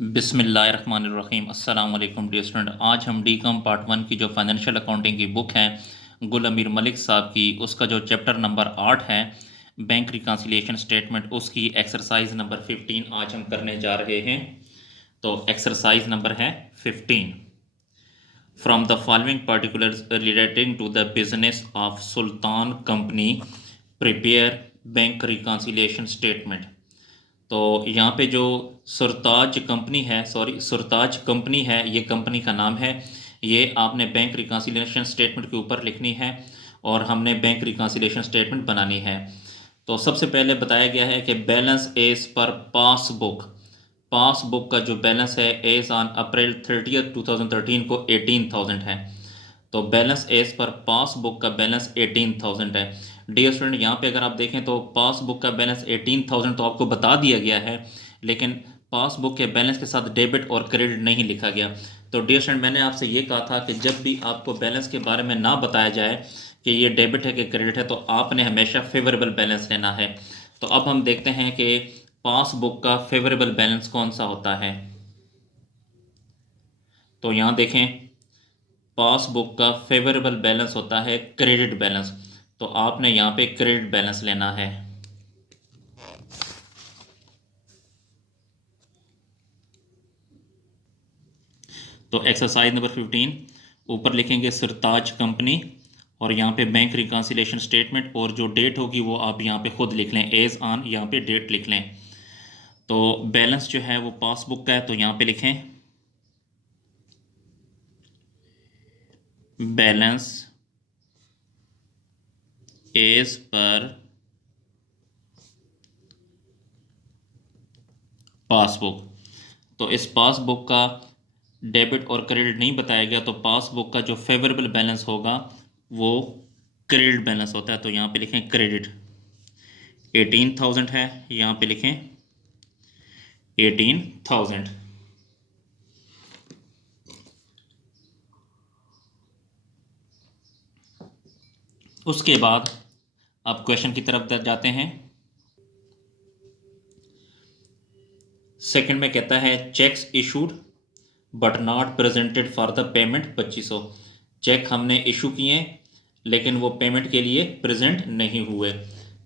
बिस्मिल्लाहिर्रहमानिर्रहीम अस्सलाम वालेकुम डियर स्टूडेंट। आज हम डी कॉम पार्ट 1 की जो फाइनेंशियल अकाउंटिंग की बुक है गुल अमीर मलिक साहब की, उसका जो चैप्टर नंबर 8 है बैंक रिकन्सिलिएशन स्टेटमेंट, उसकी एक्सरसाइज नंबर 15 आज हम करने जा रहे हैं। तो एक्सरसाइज नंबर है 15। From the following particulars relating to the business of Sultan company prepare bank reconciliation statement. तो यहाँ पे जो सुरताज कंपनी है, ये कंपनी का नाम है। ये आपने बैंक रिकन्सिलिएशन स्टेटमेंट के ऊपर लिखनी है और हमने बैंक रिकन्सिलिएशन स्टेटमेंट बनानी है। तो सबसे पहले बताया गया है कि बैलेंस एज पर पासबुक का जो बैलेंस है एज ऑन अप्रैल 30 2013 को 18,000 है। तो बैलेंस एज पर पासबुक का बैलेंस 18,000 है। डियर स्टूडेंट, यहाँ पे अगर आप देखें तो पासबुक का बैलेंस 18,000 तो आपको बता दिया गया है, लेकिन पासबुक के बैलेंस के साथ डेबिट और क्रेडिट नहीं लिखा गया। तो डियर स्टूडेंट, मैंने आपसे ये कहा था कि जब भी आपको बैलेंस के बारे में ना बताया जाए कि ये डेबिट है कि क्रेडिट है, तो आपने हमेशा फेवरेबल बैलेंस लेना है। तो अब हम देखते हैं कि पासबुक का फेवरेबल बैलेंस कौन सा होता है। तो यहाँ देखें, पासबुक का फेवरेबल बैलेंस होता है क्रेडिट बैलेंस। तो आपने यहाँ पे क्रेडिट बैलेंस लेना है। तो एक्सरसाइज नंबर 15 ऊपर लिखेंगे सरताज कंपनी और यहाँ पे बैंक रिकन्सिलिएशन स्टेटमेंट, और जो डेट होगी वो आप यहाँ पे खुद लिख लें, एज ऑन यहाँ पे डेट लिख लें। तो बैलेंस जो है वो पासबुक का है, तो यहाँ पे लिखें बैलेंस एज पर पासबुक। तो इस पासबुक का डेबिट और क्रेडिट नहीं बताया गया, तो पासबुक का जो फेवरेबल बैलेंस होगा वो क्रेडिट बैलेंस होता है। तो यहाँ पे लिखें क्रेडिट 18,000 है, यहाँ पे लिखें 18,000। उसके बाद अब क्वेश्चन की तरफ जाते हैं। सेकंड में कहता है cheques issued but not presented for the payment 2500। Cheque हमने इशू किए लेकिन वो पेमेंट के लिए प्रेजेंट नहीं हुए।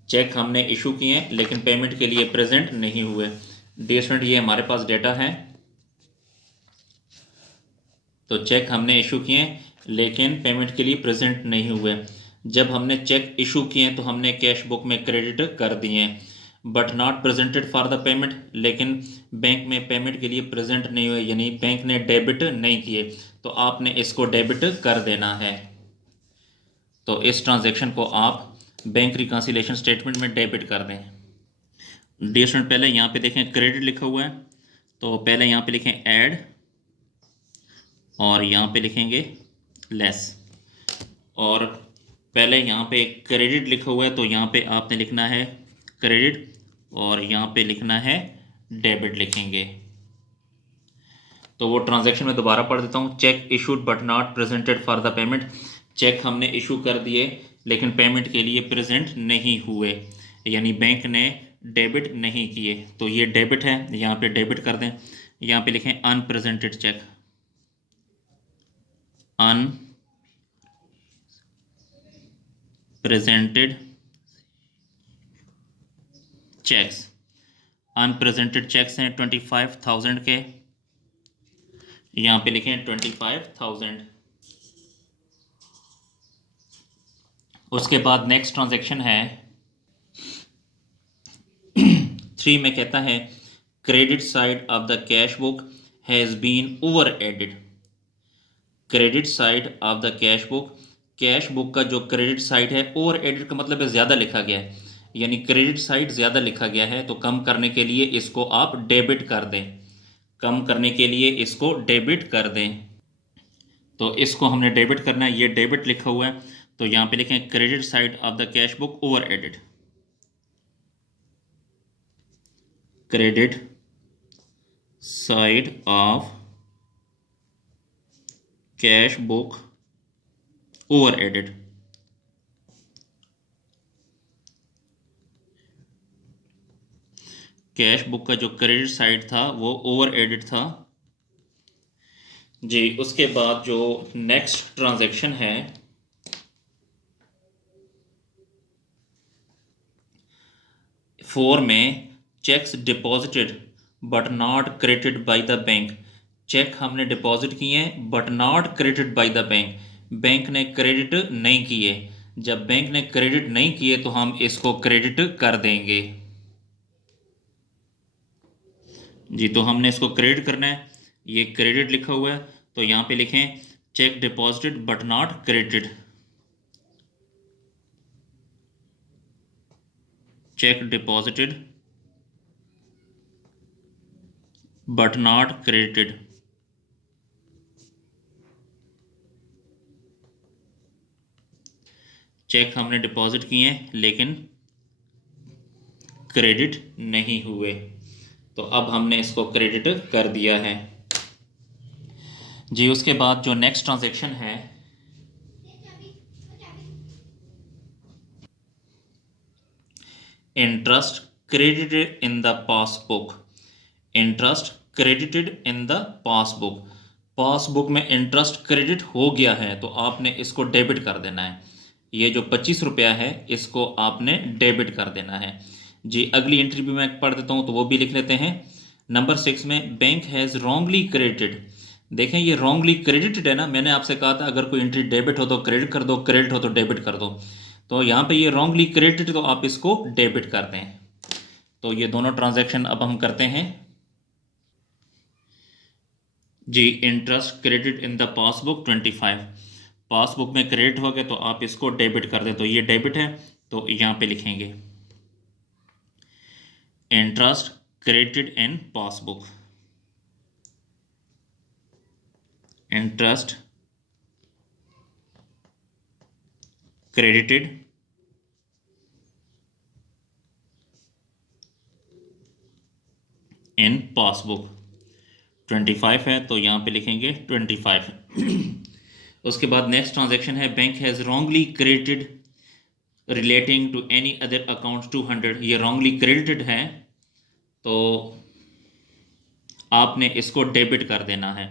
चेक हमने इशू किए लेकिन पेमेंट के लिए प्रेजेंट नहीं हुए। डियर स्टूडेंट, ये हमारे पास डेटा है। तो चेक हमने इशू किए लेकिन पेमेंट के लिए प्रेजेंट नहीं हुए। जब हमने चेक इशू किए तो हमने कैश बुक में क्रेडिट कर दिए। But not presented for the payment, लेकिन बैंक में पेमेंट के लिए प्रेजेंट नहीं हुए, यानी बैंक ने डेबिट नहीं किए, तो आपने इसको डेबिट कर देना है। तो इस ट्रांजैक्शन को आप बैंक रिकन्सिलिएशन स्टेटमेंट में डेबिट कर दें। डियर स्टूडेंट, पहले यहाँ पे देखें क्रेडिट लिखा हुआ है, तो पहले यहाँ पे लिखें ऐड और यहाँ पे लिखेंगे लेस। और पहले यहाँ पे क्रेडिट लिखा हुआ है, तो यहाँ पे आपने लिखना है क्रेडिट और यहाँ पे लिखना है डेबिट लिखेंगे। तो वो ट्रांजैक्शन में दोबारा पढ़ देता हूँ। Cheque issued but not presented for the payment. Cheque हमने इशू कर दिए लेकिन पेमेंट के लिए प्रेजेंट नहीं हुए, यानी बैंक ने डेबिट नहीं किए, तो ये डेबिट है, यहाँ पे डेबिट कर दें। यहाँ पे लिखें unpresented cheque, unpresented cheques. Unpresented cheques हैं 25,000 के, यहाँ पे लिखें 25,000। उसके बाद नेक्स्ट ट्रांजैक्शन है 3 में कहता है credit side of the cash book has been over added. Credit side of the cash book का जो क्रेडिट साइड है, ओवर एडेड का मतलब है ज़्यादा लिखा गया है, यानी क्रेडिट साइड ज़्यादा लिखा गया है, तो कम करने के लिए इसको आप डेबिट कर दें। कम करने के लिए इसको डेबिट कर दें। तो इसको हमने डेबिट करना है, ये डेबिट लिखा हुआ है, तो यहाँ पे लिखें credit side of the cash book over added. Credit side of cash book over added. Cash book का जो क्रेडिट साइड था वो ओवर एडेड था जी। उसके बाद जो नेक्स्ट ट्रांजैक्शन है 4 में, cheques deposited but not credited by the bank. Cheque हमने डिपॉजिट किए हैं but not credited by the bank, bank ने क्रेडिट नहीं किए। जब बैंक ने क्रेडिट नहीं किए तो हम इसको क्रेडिट कर देंगे जी। तो हमने इसको क्रेडिट करना है, ये क्रेडिट लिखा हुआ है तो यहाँ पे लिखें cheque deposited but not credited, cheque deposited but not credited. Cheque हमने डिपॉजिट किए हैं लेकिन क्रेडिट नहीं हुए, तो अब हमने इसको क्रेडिट कर दिया है जी। उसके बाद जो नेक्स्ट ट्रांजैक्शन है interest credited in the passbook, interest credited in the passbook, passbook में इंटरेस्ट क्रेडिट हो गया है तो आपने इसको डेबिट कर देना है। ये जो 25 रुपया है इसको आपने डेबिट कर देना है जी। अगली एंट्री भी मैं पढ़ देता हूँ तो वो भी लिख लेते हैं। नंबर 6 में बैंक हैज़ रॉन्गली क्रेडिटेड, देखें ये रॉन्गली क्रेडिटेड है ना, मैंने आपसे कहा था अगर कोई एंट्री डेबिट हो तो क्रेडिट कर दो, क्रेडिट हो तो डेबिट कर दो, तो यहाँ पे ये रॉन्गली क्रेडिटेड तो आप इसको डेबिट कर दें। तो ये दोनों ट्रांजैक्शन अब हम करते हैं जी। Interest credit in the passbook 25, passbook में क्रेडिट हो गया तो आप इसको डेबिट कर दें, तो ये डेबिट है तो यहाँ पे लिखेंगे interest credited in passbook, interest credited in passbook 25 है तो यहाँ पे लिखेंगे 25। उसके बाद नेक्स्ट ट्रांजैक्शन है bank has wrongly credited relating to any other account 200, ये रॉन्गली क्रेडिटेड है तो आपने इसको डेबिट कर देना है।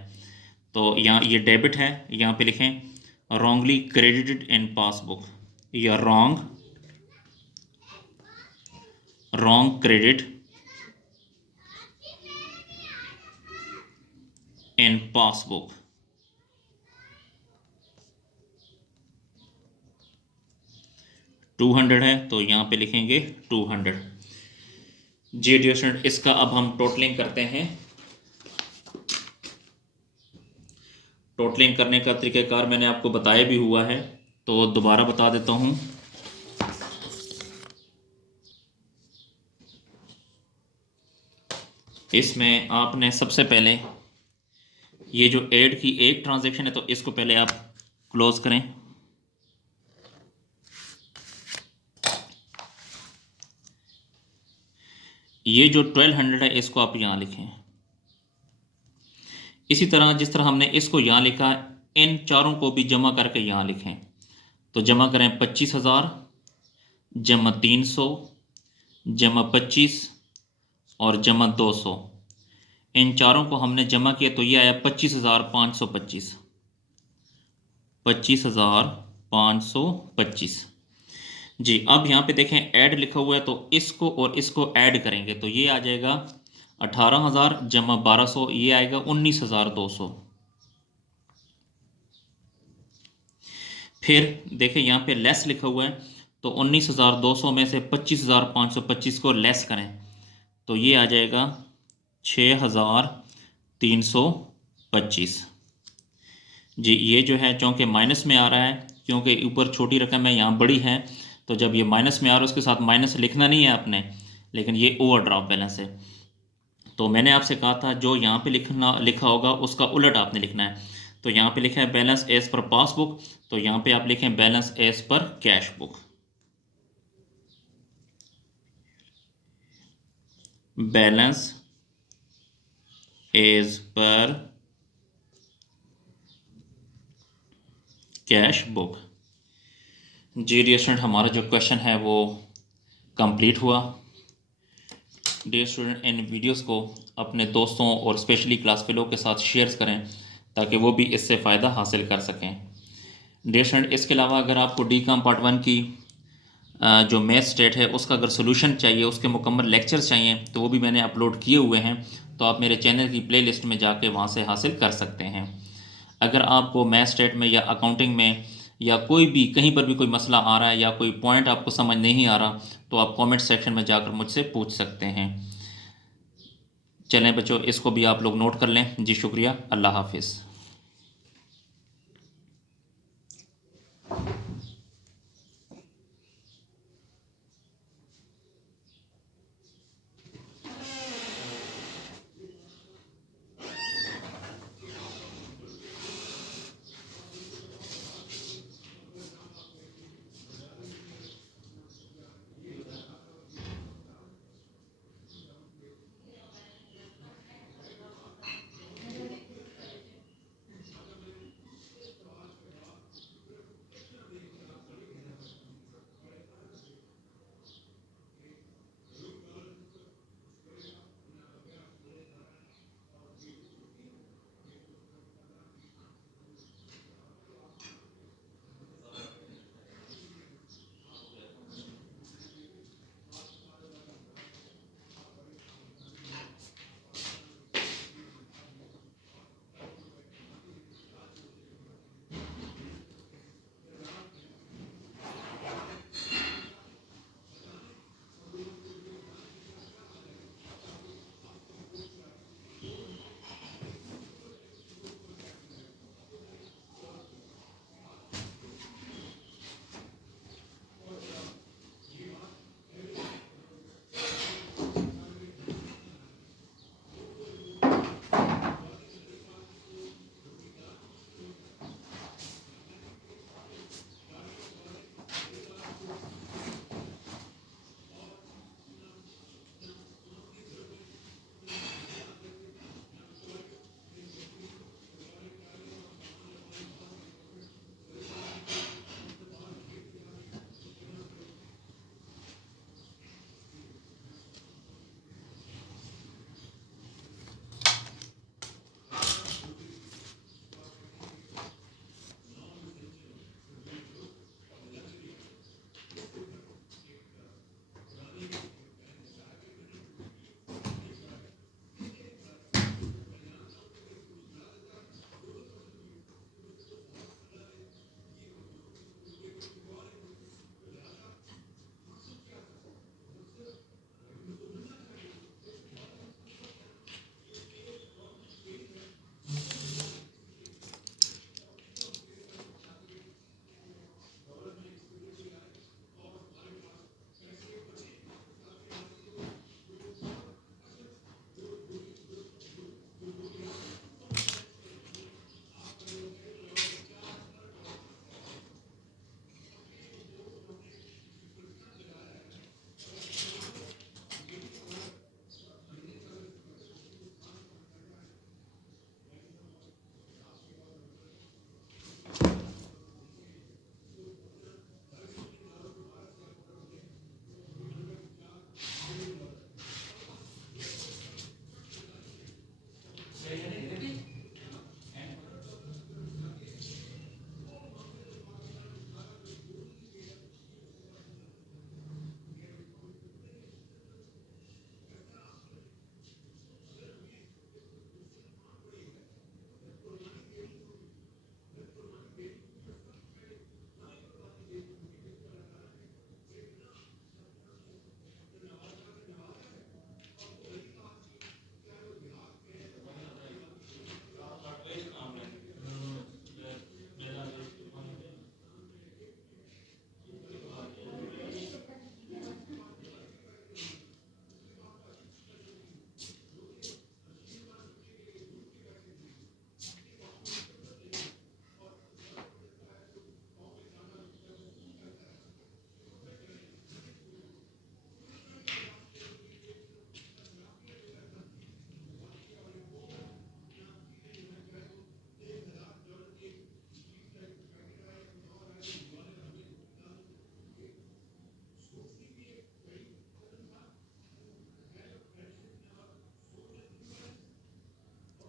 तो यहाँ ये डेबिट है, यहाँ पे लिखें रॉन्गली क्रेडिटेड इन पासबुक या wrong credit in passbook. To 200 है तो यहाँ पे लिखेंगे 200 जी। डियर स्टूडेंट इसका अब हम टोटलिंग करते हैं। टोटलिंग करने का तरीक़ाकार मैंने आपको बताया भी हुआ है तो दोबारा बता देता हूँ। इसमें आपने सबसे पहले ये जो ऐड की एक ट्रांजैक्शन है तो इसको पहले आप क्लोज करें, ये जो 1200 है इसको आप यहाँ लिखें। इसी तरह जिस तरह हमने इसको यहाँ लिखा इन चारों को भी जमा करके यहाँ लिखें, तो जमा करें 25,000 जमा 300 जमा 25 और जमा 200, इन चारों को हमने जमा किया तो ये आया 25,525, 25,525 जी। अब यहाँ पे देखें ऐड लिखा हुआ है तो इसको और इसको ऐड करेंगे तो ये आ जाएगा 18,000 जमा 1200, ये आएगा 19,200। फिर देखें यहाँ पे लेस लिखा हुआ है तो 19,200 में से 25,525 को लेस करें तो ये आ जाएगा 6,325 जी। ये जो है चूँकि माइनस में आ रहा है क्योंकि ऊपर छोटी रकम है यहाँ बड़ी है, तो जब ये माइनस में आ रहा है उसके साथ माइनस लिखना नहीं है आपने, लेकिन ये ओवरड्राफ्ट बैलेंस है। तो मैंने आपसे कहा था जो यहाँ पे लिखा होगा उसका उलट आपने लिखना है। तो यहाँ पे लिखा है बैलेंस एज पर पासबुक, तो यहाँ पे आप लिखें balance as per cash book, balance as per cash book जी। डियर स्टूडेंट हमारा जो क्वेश्चन है वो कंप्लीट हुआ। डियर स्टूडेंट, इन वीडियोस को अपने दोस्तों और स्पेशली क्लास फेलो के साथ शेयर करें ताकि वो भी इससे फ़ायदा हासिल कर सकें। डियर स्टूडेंट, इसके अलावा अगर आपको DCOM पार्ट 1 की जो मैथ स्टेट है उसका अगर सोल्यूशन चाहिए, उसके मुकम्मल लेक्चर्स चाहिए, तो वो भी मैंने अपलोड किए हुए हैं, तो आप मेरे चैनल की प्लेलिस्ट में जाके वहाँ से हासिल कर सकते हैं। अगर आपको मैथ स्टेट में या अकाउंटिंग में या कोई भी कहीं पर भी कोई मसला आ रहा है या कोई पॉइंट आपको समझ नहीं आ रहा, तो आप कमेंट सेक्शन में जाकर मुझसे पूछ सकते हैं। चलें बच्चों, इसको भी आप लोग नोट कर लें। जी शुक्रिया, अल्लाह हाफिज़।